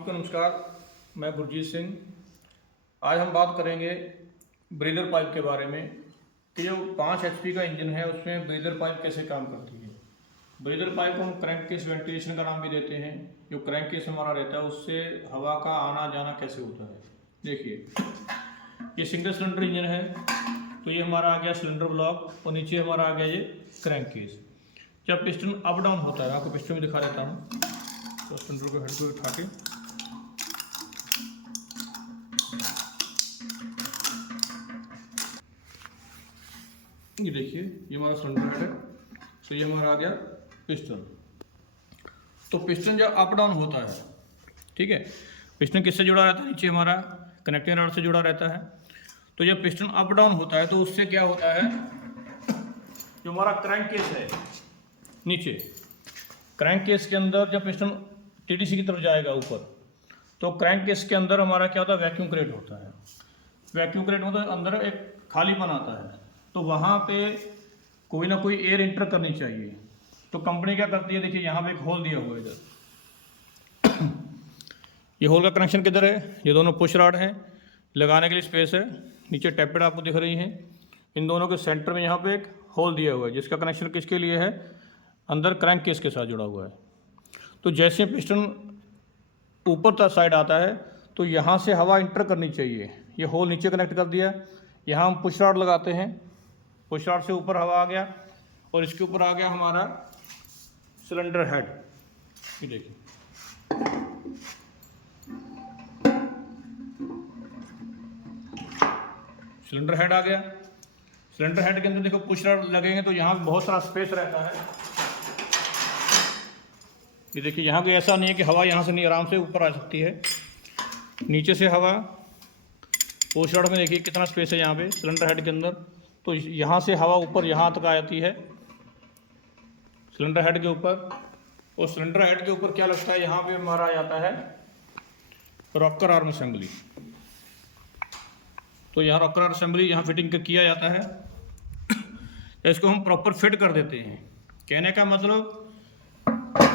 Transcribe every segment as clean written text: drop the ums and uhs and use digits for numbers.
नमस्कार, मैं गुरजीत सिंह। आज हम बात करेंगे ब्रीदर पाइप के बारे में कि जो 5 HP का इंजन है उसमें ब्रीदर पाइप कैसे काम करती है। ब्रीदर पाइप को हम क्रैंक केस वेंटिलेशन का नाम भी देते हैं। जो क्रैंक केस हमारा रहता है उससे हवा का आना जाना कैसे होता है। देखिए, ये सिंगल सिलेंडर इंजन है, तो ये हमारा आ गया सिलेंडर ब्लॉक और नीचे हमारा आ गया ये क्रैंक केस। जब पिस्टन अप डाउन होता है, आपको पिस्टन में दिखा देता हूँ। तो सिलेंडर को हेड को उठा के ये देखिए, ये हमारा सिलेंडर हेड है, तो ये हमारा आ गया पिस्टन। तो पिस्टन जब अप डाउन होता है, ठीक है, पिस्टन किससे जुड़ा रहता है? नीचे हमारा कनेक्टिंग रॉड से जुड़ा रहता है। तो जब पिस्टन अप डाउन होता है तो उससे क्या होता है, जो हमारा क्रैंक केस है नीचे, क्रैंक केस के अंदर जब पिस्टन TDC की तरफ जाएगा ऊपर, तो क्रैंक केस के अंदर हमारा क्या होता है, वैक्यूम क्रिएट होता है। वैक्यूम क्रिएट होता है, अंदर एक खालीपन आता है, तो वहाँ पे कोई ना कोई एयर इंटर करनी चाहिए। तो कंपनी क्या करती है, देखिए यहाँ पे एक होल दिया हुआ है इधर। ये होल का कनेक्शन किधर है? ये दोनों पुश रॉड हैं, लगाने के लिए स्पेस है। नीचे टैपेड आपको दिख रही हैं। इन दोनों के सेंटर में यहाँ पे एक होल दिया हुआ है, जिसका कनेक्शन किसके लिए है? अंदर क्रैंक केस के साथ जुड़ा हुआ है। तो जैसे पिस्टन ऊपर तक साइड आता है तो यहाँ से हवा इंटर करनी चाहिए। ये होल नीचे कनेक्ट कर दिया, यहाँ हम पुश रॉड लगाते हैं, पुश रॉड से ऊपर हवा आ गया और इसके ऊपर आ गया हमारा सिलेंडर हेड। ये देखिए, सिलेंडर हेड आ गया। सिलेंडर हेड के अंदर देखो पुश रॉड लगेंगे तो यहाँ बहुत सारा स्पेस रहता है। ये देखिए, यहाँ कोई ऐसा नहीं है कि हवा यहाँ से नहीं आराम से ऊपर आ सकती है। नीचे से हवा पुश रॉड में देखिए कितना स्पेस है यहाँ पे सिलेंडर हेड के अंदर। तो यहाँ से हवा ऊपर यहाँ तक आ जाती है सिलेंडर हेड के ऊपर। और सिलेंडर हेड के ऊपर क्या लगता है, यहाँ पे हमारा आ जाता है रॉकर आर्म असेंबली। तो यहाँ रॉकर आर्म असेंबली यहाँ फिटिंग किया जाता है। इसको हम प्रॉपर फिट कर देते हैं। कहने का मतलब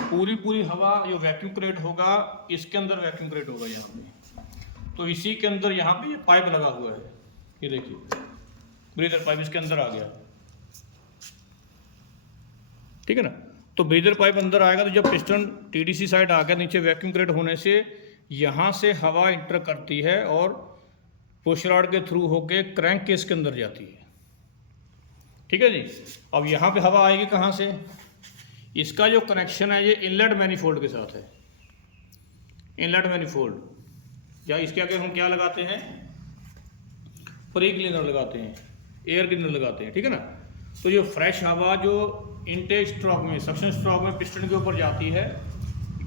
पूरी हवा जो वैक्यूम क्रिएट होगा, इसके अंदर वैक्यूम क्रिएट होगा यहाँ पे। तो इसी के अंदर यहाँ पे ये पाइप लगा हुआ है, ये देखिए ब्रीदर पाइप इसके अंदर आ गया, ठीक है ना। तो ब्रीदर पाइप अंदर आएगा तो जब पिस्टन TDC साइड आ गया, नीचे वैक्यूम क्रिएट होने से यहाँ से हवा इंटर करती है और पुश रॉड के थ्रू होके क्रैंक केस के अंदर जाती है, ठीक है जी। अब यहाँ पे हवा आएगी कहाँ से? इसका जो कनेक्शन है ये इनलेट मैनिफोल्ड के साथ है। इनलेट मैनिफोल्ड, या इसके आगे हम क्या लगाते हैं, फ्री क्लीनर लगाते हैं, एयर क्लीनर लगाते हैं, ठीक है ना। तो ये फ्रेश हवा जो इनटेक स्ट्रोक में, सक्शन स्ट्रोक में पिस्टन के ऊपर जाती है,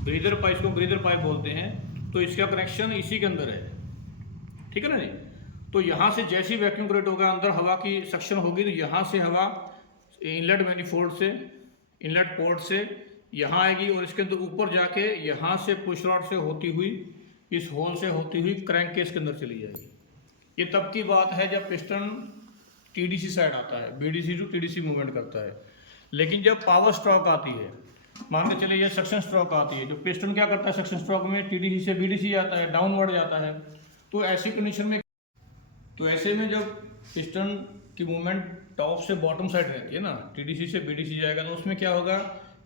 ब्रीदर पाइप को ब्रीदर पाइप बोलते हैं, तो इसका कनेक्शन इसी के अंदर है, ठीक है ना जी। तो यहाँ से जैसी वैक्यूम क्रिएट होगा, अंदर हवा की सक्शन होगी, तो यहाँ से हवा इनलेट मैनिफोल्ड से, इनलेट पोर्ट से यहाँ आएगी और इसके अंदर ऊपर जाके यहाँ से पुश रॉड से होती हुई, इस होल से होती हुई क्रैंक केस के अंदर चली जाएगी। ये तब की बात है जब पिस्टन TDC साइड आता है, BDC टू TDC मूवमेंट करता है। लेकिन जब पावर स्ट्रोक आती है, मान के चलिए सक्शन स्ट्रोक आती है, जो पिस्टन क्या करता है, सक्शन स्ट्रोक में TDC से BDC जाता है, डाउनवर्ड जाता है। तो ऐसी कंडीशन में, तो ऐसे में जब पिस्टन की मूवमेंट टॉप से बॉटम साइड रहती है ना, TDC से BDC जाएगा, तो उसमें क्या होगा,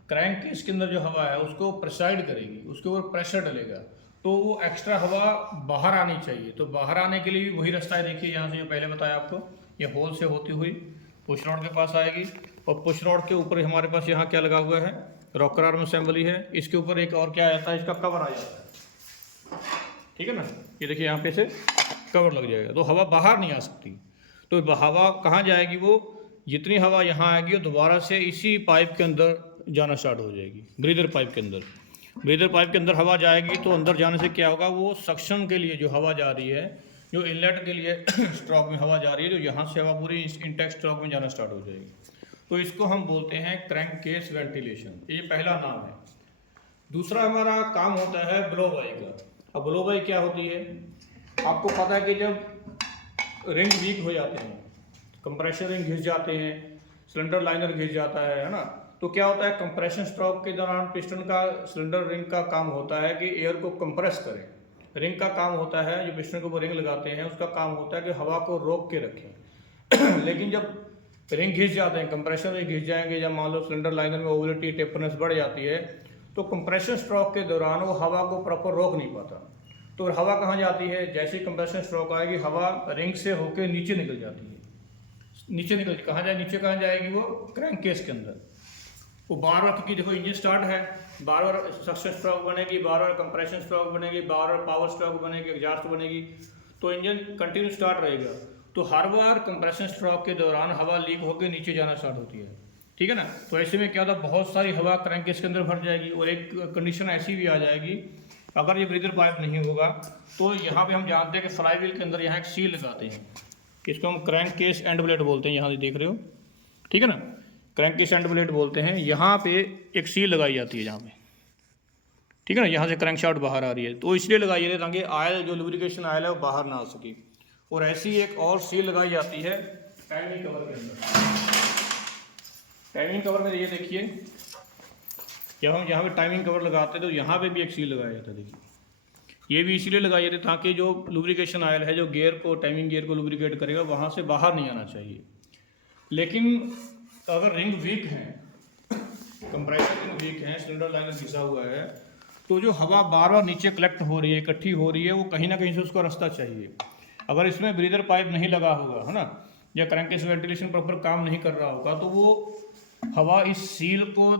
क्रैंक केस के अंदर जो हवा है उसको प्रेसाइड करेगी, उसके ऊपर प्रेशर डलेगा, तो वो एक्स्ट्रा हवा बाहर आनी चाहिए। तो बाहर आने के लिए भी वही रास्ता है, देखिए यहाँ से जो पहले बताया आपको, ये होल से होती हुई पुश रॉड के पास आएगी और पुश रॉड के ऊपर हमारे पास यहाँ क्या लगा हुआ है, रॉकर आर्म असेंबली है। इसके ऊपर एक और क्या आ जाता है, इसका कवर आ जाता है, ठीक है ना। ये देखिए यहाँ पे से कवर लग जाएगा, तो हवा बाहर नहीं आ सकती। तो हवा कहाँ जाएगी, वो जितनी हवा यहाँ आएगी वो दोबारा से इसी पाइप के अंदर जाना स्टार्ट हो जाएगी, ब्रीदर पाइप के अंदर। ब्रीदर पाइप के अंदर हवा जाएगी तो अंदर जाने से क्या होगा, वो सक्शन के लिए जो हवा जा रही है, जो इनलेट के लिए स्ट्रोक में हवा जा रही है, जो यहाँ से हवा पूरी इंटेक स्ट्रोक में जाना स्टार्ट हो जाएगी। तो इसको हम बोलते हैं क्रैंक केस वेंटिलेशन, ये पहला नाम है। दूसरा हमारा काम होता है ब्लो बाई का। अब ब्लो बाई क्या होती है, आपको पता है कि जब रिंग वीक हो जाते हैं, कंप्रेशर रिंग घिस जाते हैं, सिलेंडर लाइनर घिस जाता है ना, तो क्या होता है, कंप्रेशन स्ट्रोक के दौरान पिस्टन का सिलेंडर रिंग का काम होता है कि एयर को कंप्रेस करे। रिंग का काम होता है, जो पिस्टन के ऊपर रिंग लगाते हैं उसका काम होता है कि हवा को रोक के रखें। लेकिन जब रिंग घिस जाते हैं, कंप्रेशर में घिस जाएंगे, या मान लो सिलेंडर लाइनर में ओवलिटी टेपरनेस बढ़ जाती है, तो कंप्रेशन स्ट्रोक के दौरान वो हवा को प्रॉपर रोक नहीं पाता। तो हवा कहाँ जाती है, जैसे ही कंप्रेशन स्ट्रोक आएगी हवा रिंग से होकर नीचे निकल जाती है। नीचे निकल कहाँ जाए, नीचे कहाँ जाएगी, वो क्रैंक केस के अंदर। वो बार बार, क्योंकि देखो इंजन स्टार्ट है, बार बार सक्शन स्ट्रोक बनेगी, बार बार कंप्रेशन स्ट्रोक बनेगी, बार बार पावर स्ट्रोक बनेगी, एग्जॉस्ट बनेगी, तो इंजन कंटिन्यू स्टार्ट रहेगा। तो हर बार कंप्रेशन स्ट्रोक के दौरान हवा लीक होकर नीचे जाना स्टार्ट होती है, ठीक है ना। तो ऐसे में क्या होता है, बहुत सारी हवा क्रैंक केस के अंदर भर जाएगी। और एक कंडीशन ऐसी भी आ जाएगी, अगर ये ब्रीदर पाइप नहीं होगा तो यहाँ पे हम जानते हैं कि फ्लाई व्हील के अंदर यहाँ एक सील लगाते हैं, इसको हम क्रैंक केस एंड ब्लेड बोलते हैं, यहाँ देख रहे हो, ठीक है ना, क्रैंक केस एंड ब्लेड बोलते हैं। यहाँ पे एक सील लगाई जाती है यहाँ पे, ठीक है ना, यहाँ से क्रैंक शाफ्ट बाहर आ रही है, तो इसलिए लगाई जाती है ताकि आयल, जो लुब्रिकेशन आयल है वो बाहर ना आ सके। और ऐसी एक और सील लगाई जाती है टाइमिंग कवर के अंदर। टाइमिंग कवर में ये देखिए, जब हम यहाँ पे टाइमिंग कवर लगाते हैं तो यहाँ पे भी एक सील लगाया जाता है। देखिए ये भी इसीलिए लगाई जाती है ताकि जो लुब्रिकेशन आयल है, जो गियर को, टाइमिंग गियर को लुब्रिकेट करेगा, वहाँ से बाहर नहीं आना चाहिए। लेकिन अगर रिंग वीक है, कंप्रेसर रिंग वीक है, सिलेंडर लाइनर घिसा हुआ है, तो जो हवा बार बार नीचे कलेक्ट हो रही है, इकट्ठी हो रही है, वो कहीं ना कहीं से उसका रास्ता चाहिए। अगर इसमें ब्रीदर पाइप नहीं लगा होगा, है ना, या क्रैंक केस वेंटिलेशन प्रॉपर काम नहीं कर रहा होगा, तो वो हवा इस सील को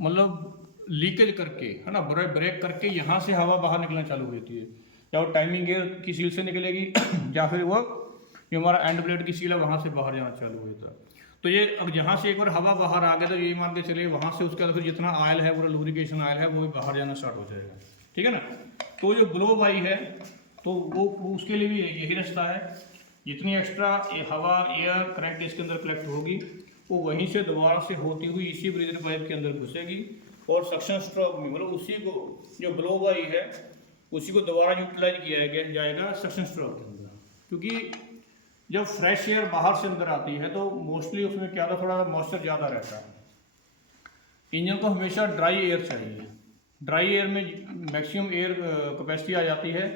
मतलब लीकेज करके, है ना, ब्रेक करके यहाँ से हवा बाहर निकलना चालू हो जाती है। या वो टाइमिंग गियर की सील से निकलेगी या फिर वो जो हमारा एंड ब्लेड की सील है वहाँ से बाहर जाना चालू हो जाता है। तो ये अब जहाँ से एक बार हवा बाहर आ गया तो ये मान के चलिए वहाँ से उसके अंदर जितना आयल है, पूरा लुब्रिकेशन आयल है, वो भी बाहर जाना स्टार्ट हो जाएगा, ठीक है ना। तो जो ब्लो बाई है तो वो उसके लिए भी यही रास्ता है, जितनी एक्स्ट्रा हवा, एयर क्रैंक केस के अंदर कलेक्ट होगी वो वहीं से दोबारा से होती हुई इसी ब्रीदर पाइप के अंदर घुसेगी और सक्शन स्ट्रोक में, मतलब उसी को जो ब्लो बाई है उसी को दोबारा यूटिलाइज किया जाएगा सक्शन स्ट्रोक के अंदर। क्योंकि जब फ्रेश एयर बाहर से अंदर आती है तो मोस्टली उसमें क्या था, थोड़ा मॉइस्चर ज़्यादा रहता है। इंजन को हमेशा ड्राई एयर चाहिए। ड्राई एयर में मैक्सिमम एयर कैपेसिटी आ जाती है,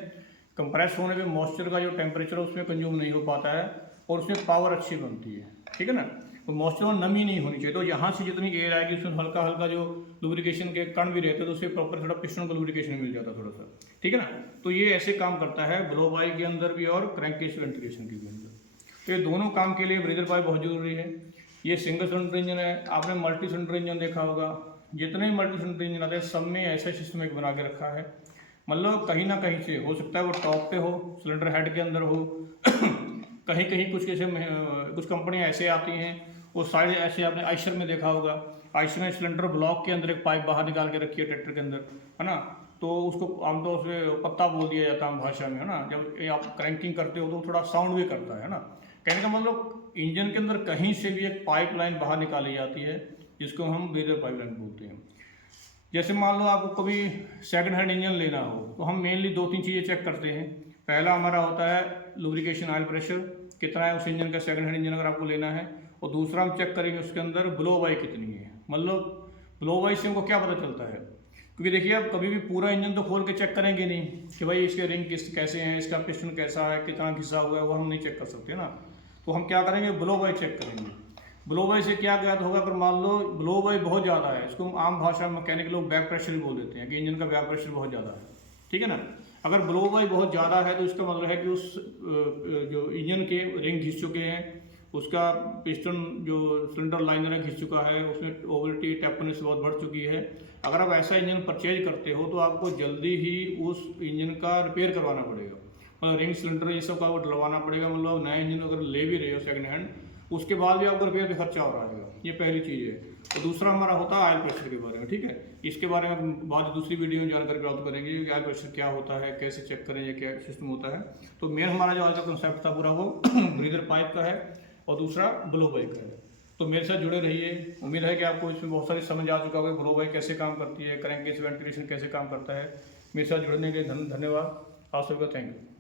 कंप्रेस होने पे मॉइस्चर का जो टेम्परेचर है उसमें कंज्यूम नहीं हो पाता है और उसमें पावर अच्छी बनती है, ठीक है ना। तो मॉइस्चर में नमी नहीं होनी चाहिए, तो यहाँ से जितनी एयर आएगी उसमें हल्का हल्का जो लुब्रिकेशन के कण भी रहते हैं तो उससे प्रॉपर थोड़ा पिस्टन का लुब्रिकेशन मिल जाता है थोड़ा सा, ठीक है ना। तो ये ऐसे काम करता है ब्लो बाई के अंदर भी और क्रैंक केस वेंटिलेशन के भी अंदर। तो ये दोनों काम के लिए ब्रीदर पाइप बहुत जरूरी है। ये सिंगल सिलेंडर इंजन है, आपने मल्टी सिलेंडर इंजन देखा होगा, जितने भी मल्टी सिलेंडर इंजन आते हैं सब में ऐसा सिस्टम एक बना के रखा है। मतलब कहीं ना कहीं से हो सकता है वो टॉप पे हो, सिलेंडर हेड के अंदर हो कहीं कहीं कुछ कैसे कुछ कंपनियां ऐसे आती हैं वो साइड ऐसे, आपने आइशर में देखा होगा, आइशर में सिलेंडर ब्लॉक के अंदर एक पाइप बाहर निकाल के रखी है ट्रैक्टर के अंदर, है ना। तो उसको आमतौर से पत्ता बोल दिया जाता है भाषा में, है ना। जब आप क्रैंकिंग करते हो तो थोड़ा साउंड भी करता है ना। कहने का मतलब इंजन के अंदर कहीं से भी एक पाइपलाइन बाहर निकाली जाती है जिसको हम ब्रीदर पाइपलाइन बोलते हैं। जैसे मान लो आपको कभी सेकंड हैंड इंजन लेना हो तो हम मेनली 2-3 चीज़ें चेक करते हैं। पहला हमारा होता है लुब्रिकेशन ऑयल प्रेशर कितना है उस इंजन का, सेकंड हैंड इंजन अगर आपको लेना है। और दूसरा हम चेक करेंगे उसके अंदर ब्लो बाई कितनी है, मतलब ब्लो बाई से हमको क्या पता चलता है। क्योंकि देखिए आप कभी भी पूरा इंजन तो खोल के चेक करेंगे नहीं कि भाई इसके रिंग कैसे हैं, इसका पिस्टन कैसा है, कितना घिसा हुआ है, वो हम नहीं चेक कर सकते ना। तो हम क्या करेंगे, ब्लो बाई चेक करेंगे। ब्लो बाई से क्या ज्ञात होगा, अगर मान लो ब्लो बाई बहुत ज़्यादा है, इसको हम आम भाषा में मैकेनिक लोग बैक प्रेशर भी बोल देते हैं कि इंजन का बैक प्रेशर बहुत ज़्यादा है, ठीक है ना। अगर ब्लो बाई बहुत ज़्यादा है तो इसका मतलब है कि उस जो इंजन के रिंग घिस चुके हैं, उसका पिस्टन जो सिलेंडर लाइनर है घिस चुका है, उसमें ओवलिटी टैपनेस बहुत बढ़ चुकी है। अगर आप ऐसा इंजन परचेज करते हो तो आपको जल्दी ही उस इंजन का रिपेयर करवाना पड़ेगा, मतलब रिंग सिलेंडर ये सब का वो डलवाना पड़ेगा। मतलब नया इंजन अगर ले भी रहे हो सेकंड हैंड, उसके बाद भी आपको रिपेयर पे खर्चा हो रहा है। ये पहली चीज़ है। और दूसरा हमारा होता है ऑयल प्रेशर के बारे में, ठीक है। इसके बारे में बाद दूसरी वीडियो में जानकारी प्राप्त करेंगे कि ऑयल प्रेशर क्या होता है, कैसे चेक करें, ये क्या सिस्टम होता है। तो मेन हमारा जो आज का कंसेप्ट था पूरा वो ब्रीदर पाइप का है और दूसरा ब्लो बाई का है। तो मेरे साथ जुड़े रहिए। उम्मीद है कि आपको इसमें बहुत सारी समझ आ चुका होगा, ब्लो बाई कैसे काम करती है, क्रैंक केस वेंटिलेशन कैसे काम करता है। मेरे साथ जुड़ने के लिए धन्यवाद। आप सभी को थैंक यू।